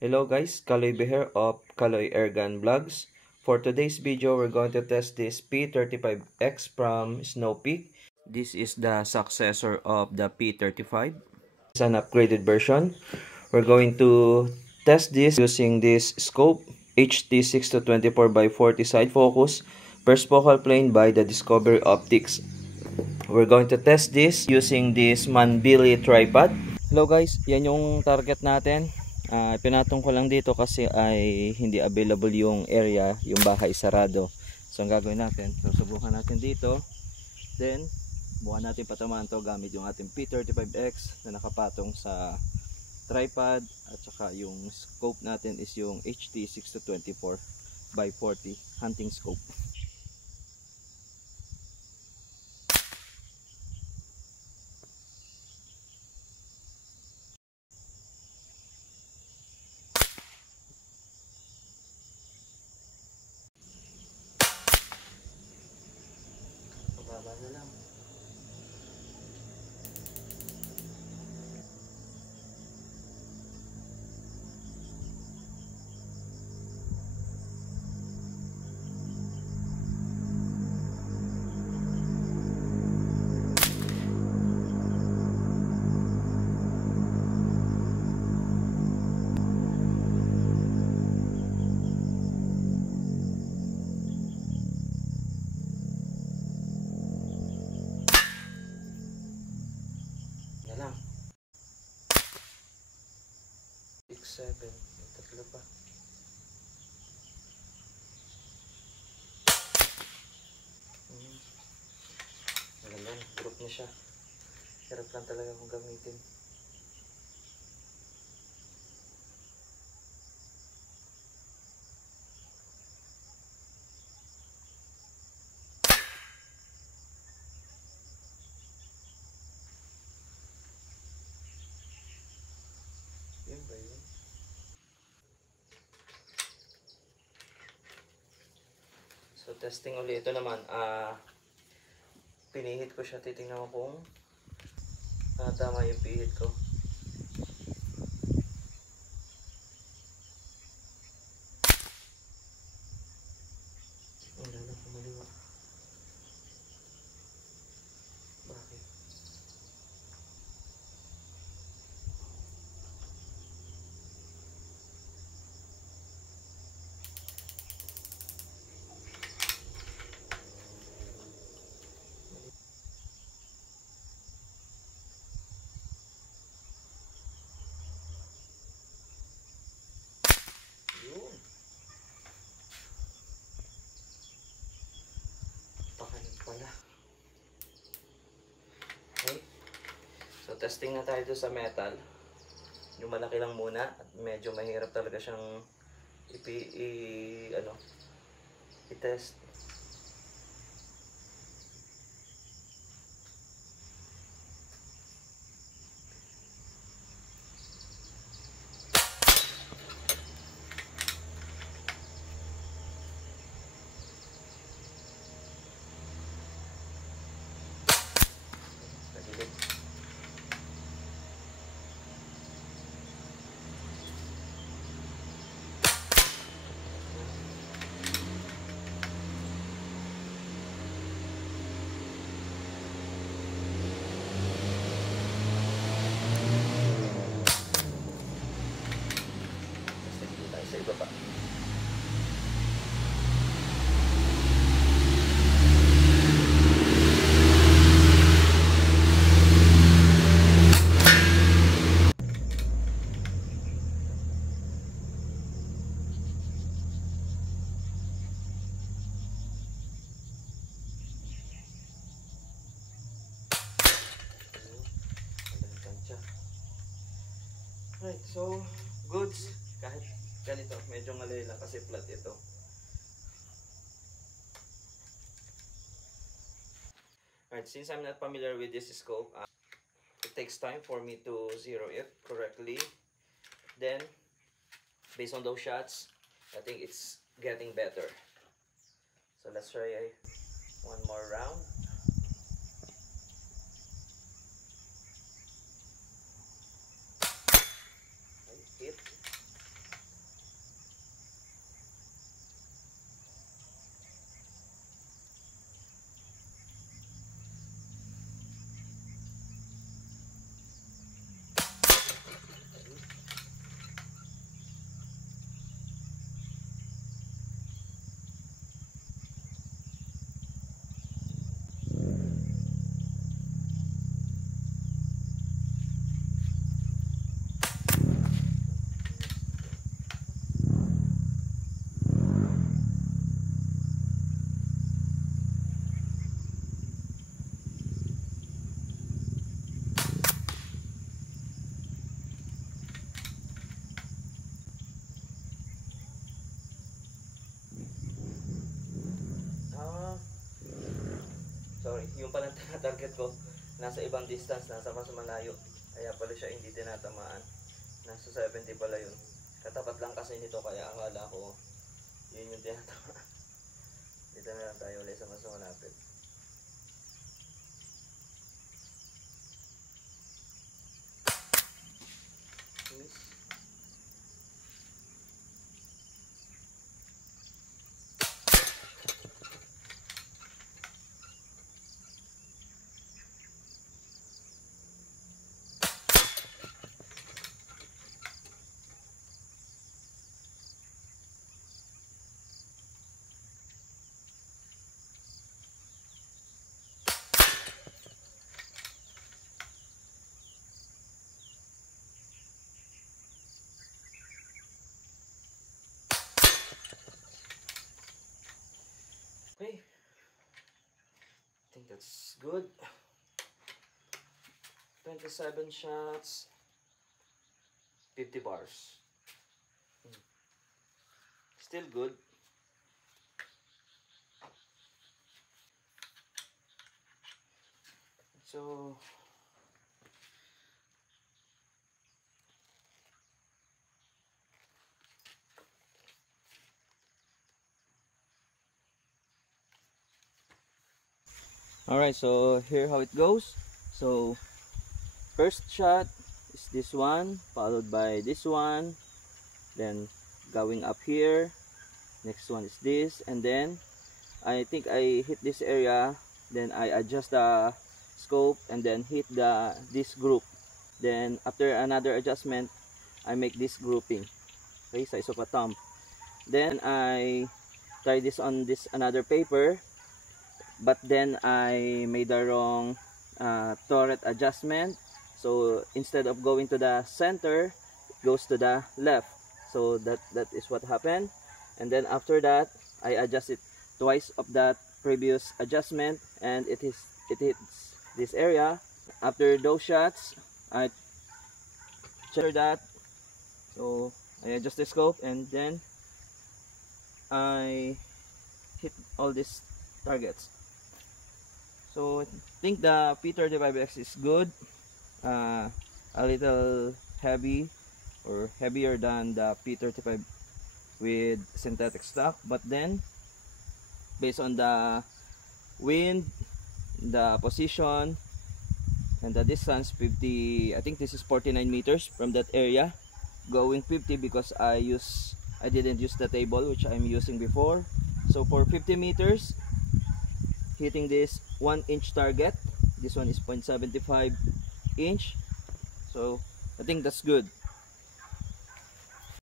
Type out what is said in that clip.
Hello guys, Kaloy here of Kaloy Airgun Vlogs. For today's video, we're going to test this P35X from Snow Peak. This is the successor of the P35. It's an upgraded version. We're going to test this using this scope HT6 to 24x40 side focus, first focal plane by the Discovery Optics. We're going to test this using this Manbili tripod. Hello guys, yan yung target natin. Pinatong ko lang dito kasi ay hindi available yung area, yung bahay sarado. So ang gagawin natin, susubukan natin dito. Then, bukan natin patamaan to gamit yung ating P35X na nakapatong sa tripod. At saka yung scope natin is yung HT6 to 24x40 hunting scope. Pababa na lang. Yan lang. 6, 7, may tatlo pa. Alam, group na siya. Hirap lang talaga kung gamitin. Yun ba yun? So testing ulit ito naman. Pinihit ko siya, titingnan ko kung tama yung pihit ko. Wala na, kumaliwa. Bakit? Yun. Pakanig pala. Okay. So testing na tayo sa metal. Yung malaki lang muna at medyo mahirap talaga siyang i-test. Nagilid. Sa iba pa. Right, so goods. Kahit ganito, medyo malay lang kasi flat ito. Alright, since I'm not familiar with this scope, it takes time for me to zero it correctly. Then, based on those shots, I think it's getting better. So let's try one more round. Hit. target ko nasa ibang distance, nasa mas malayo. Kaya pala siya hindi tinatamaan. Nasa 70 pala yun. Katapat lang kasi nito kaya akala ko yun yung tinatamaan. Dito na lang tayo ulit sa mas malapit. Miss. Okay, I think that's good. 27 shots, 50 bars. Still good. So, alright, so here how it goes. So first shot is this one, followed by this one, then going up here, next one is this, and then I think I hit this area, then I adjust the scope and then hit this group. Then after another adjustment, I make this grouping, okay, size of a thumb. Then I try this on this another paper, but then I made the wrong turret adjustment. So instead of going to the center, it goes to the left. So that is what happened. And then after that, I adjust it twice of that previous adjustment, and it hits this area. After those shots, I check that. So I adjust the scope and then I hit all these targets. So I think the P35X is good. A little heavy or heavier than the P35 with synthetic stock, but then based on the wind, the position, and the distance, 50, I think this is 49 meters from that area, going 50 because I didn't use the table which I'm using before. So for 50 meters, hitting this 1-inch target. This one is 0.75 inch. So I think that's good.